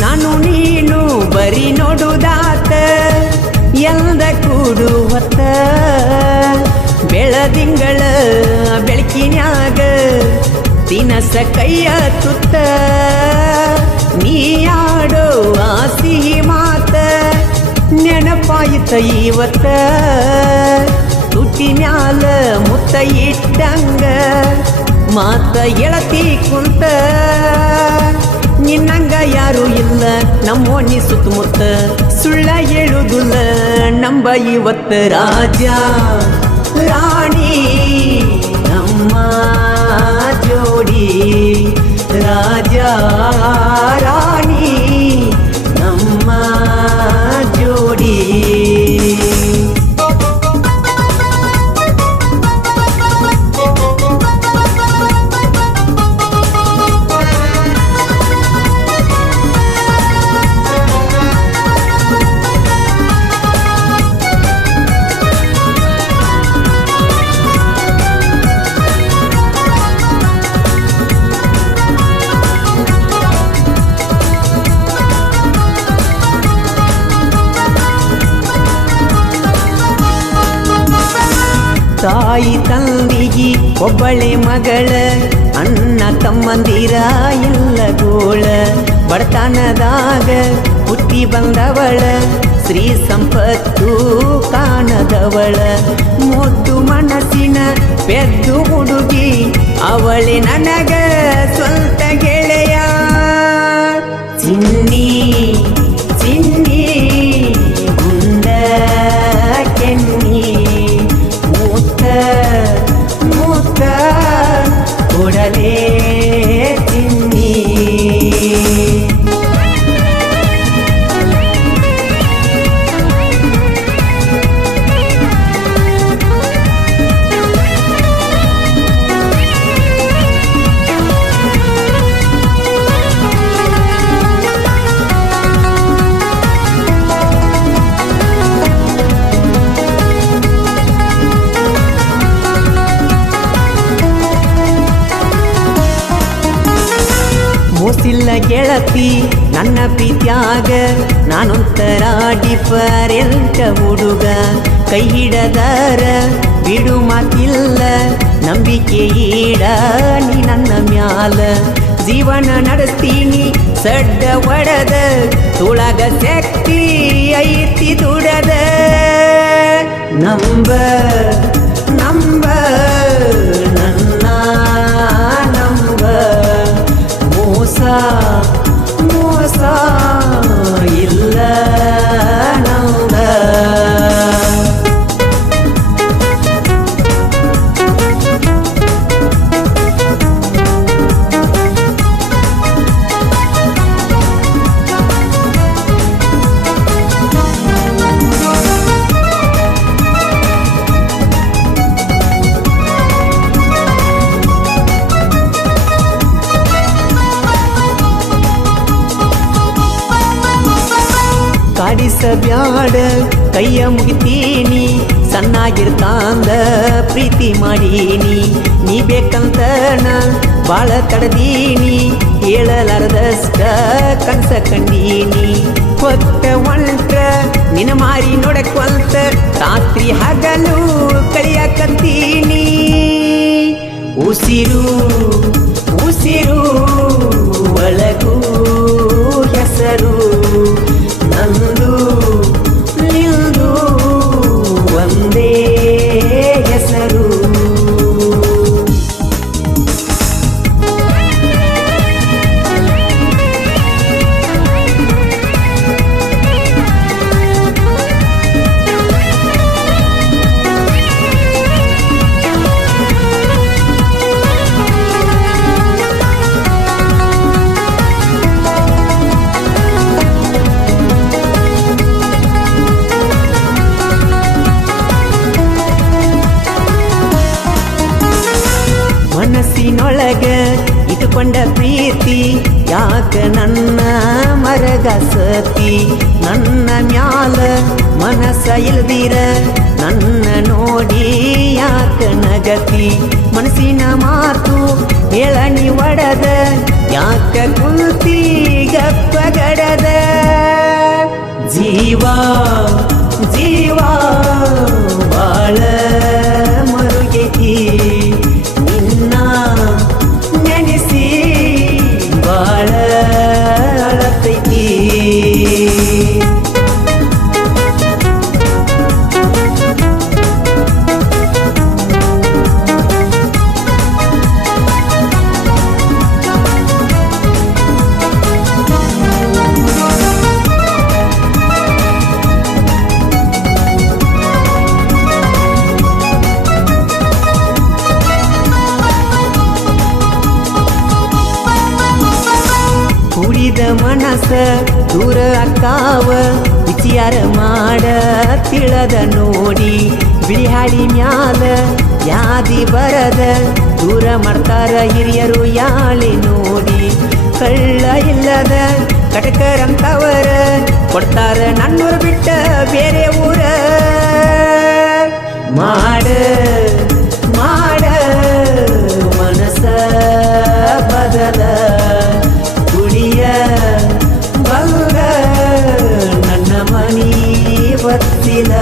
ನಾನು ನೀನು ಬರಿ ನೋಡುದಾತ ಎಂದ ಕೂಡು ಹೊತ್ತ ಬೆಳದಿಂಗಳ ಬೆಳಕಿನ್ಯಾಗ ತಿನಸ ಕೈಯ ತುತ್ತ ನೀಯಾಡೋ ಆಸಿ ಮಾತ ನೆನಪಾಯಿತ ಇವತ್ತ ತುಟಿ ಮ್ಯಾಲ ಮುತ್ತ ಇಟ್ಟಂಗ ಮಾತ ಎಳತಿ ಕುಂತ ನಿನ್ನಂಗ ಯಾರು ಇಲ್ಲ ನಮ್ಮೋನಿ ಸುತ್ತಮುತ್ತ ಸುಳ್ಳ ಹೇಳುದಿಲ್ಲ ನಂಬ ಇವತ್ತ ರಾಜ ರಾಣಿ ನಮ್ಮ ಜೋಡಿ ರಾಜ ರಾಣಿ ನಮ್ಮ ಜೋಡಿ ತಾಯಿ ತಂದಿಗಿ ಒಬ್ಬಳೆ ಮಗಳ ಅಣ್ಣ ತಮ್ಮಂದಿರ ಇಲ್ಲ ಗೋಳ ಬಡತನದಾಗ ಹುಟ್ಟಿ ಬಂದವಳ ಶ್ರೀ ಸಂಪತ್ತು ಕಾಣದವಳ ಮುದ್ದು ಮನಸ್ಸಿನ ಪೆದ್ದು ಹುಡುಗಿ ಅವಳೆ ನನಗ ಸ್ವಂತ ಗೆಳೆಯ ಚಿನ್ನಿ ಚಿನ್ನಿ ಗುಂಡ ಕೆನ್ನಿ ಮೂತ ಕೊಡಲೇ ತಿನ್ನಿ ಮೋಸಿಲ್ಲ ಗೆಳತಿ ನನ್ನ ಪ್ರೀತ್ಯಾಗ ನಾನೊಂಥರ ಡಿಫರೆಂಟ್ ಹುಡುಗ ಕೈ ಹಿಡದರ ಬಿಡು ಮಾತಿಲ್ಲ ನಂಬಿಕೆ ಈಡ ನೀ ನನ್ನ ಮ್ಯಾಲ ಜೀವನ ನಡೆಸ್ತೀನಿ ಸಡ್ಡ ಒಡದ ತುಳಗ ಶಕ್ತಿ ಐತಿ ದುಡದ ನಂಬ ನಂಬ ನನ್ನ ನಂಬ ಮೋಸ ಮೋಸ ಇಲ್ಲ ನಂದ ಕಾಡಿಸಬ್ಯಾಡ ಕೈಯ ಮುಗಿತೀನಿ ಸಣ್ಣಾಗಿರ್ತಾಂದ ಪ್ರೀತಿ ಮಾಡೀನಿ ನೀ ಬೇಕಂತ ನಾ ಬಾಳ ತಡದೀನಿ ಹೇಳಲಾರದಷ್ಟ ಕನಸ ಕಂಡೀನಿ ಹೊತ್ತ ಒಂಟ್ರ ನಿನ್ನ ಮಾರಿ ನೋಡಕ್ವಂತ ರಾತ್ರಿ ಹಗಲು ಕಳಿಯಾಕತ್ತೀನಿ ಉಸಿರು ಉಸಿರು ಒಳಗೂ ಹೆಸರು ನಂದು ನಿಂದು ಒಂದೇ ಹೆಸರು ಮನಸ್ಸಿನೊಳಗ ಇಟ್ಟುಕೊಂಡ ಪ್ರೀತಿ ಯಾಕ ನನ್ನ ಮರಗಸತಿ ನನ್ನ ಮ್ಯಾಲ ಮನಸ್ಸ ಇಲ್ದಿರ ನನ್ನ ನೋಡಿ ಯಾಕ ನಗತಿ ಮನಸ್ಸಿನ ಮಾತು ಹೇಳನಿ ಒಡದ ಯಾಕ ಕುಂತಿ ಗಪ್ಪಗಡದ ಜೀವ ಜೀವ ಬಾಳ ಮರುಗೈತಿ ನಿನ್ನ ನೆನೆಸಿ ಬಾಳ ಅಳತೈತಿ ಕುಡಿದ ಮನಸ ದೂರ ಅಕ್ಕಾವ ವಿಚಾರ ಮಾಡ ತಿಳದ ನೋಡಿ ಬಿಳಿಹಾಡಿ ಮ್ಯಾಲ ಯಾದಿ ಬರದ ದೂರ ಮಾಡ್ತಾರ ಹಿರಿಯರು ಯಾಳಿ ನೋಡಿ ಕಳ್ಳ ಇಲ್ಲದ ಕಟಕರಂತವರ ಕೊಡ್ತಾರ ನನ್ನೂರು ಬಿಟ್ಟ ಬೇರೆ ಊರ ಮಾಡ ಮಾಡ ಮನಸ ಬದಲ ಕುಡಿಯ ಬಂಗ ನನ್ನ ಮನಿ ಬತ್ತಿಲ